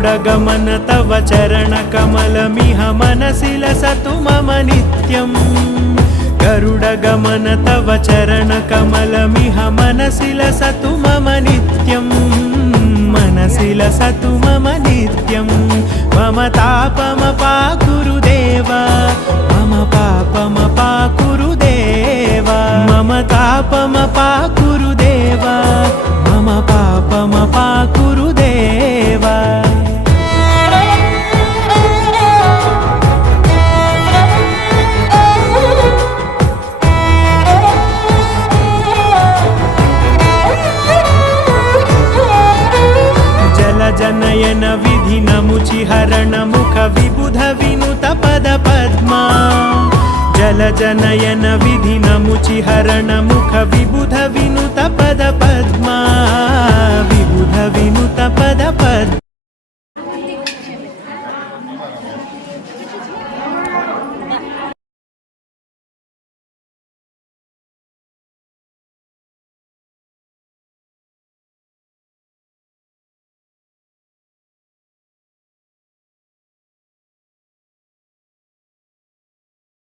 गरुडगमन तव चरणकमलमिह मनसि लसतु मम नित्यम् गरुडगमन तव चरणकमलमिह मनसि लसतु मम नित्यम् मनसि लसतु मम नित्यम् मम तापमपाकुरु देव मम पापमपाकुरु देव मम तापमपाकुरु देव मम पापमपाकुरु देव जनयन विधिनमुचिहरण मुख विबुध विनुत पद पद्मा जल जनयन विधिनमुचिहरण मुख विबुध विनुत पद पद्मा विबुध विनुत पद पद्मा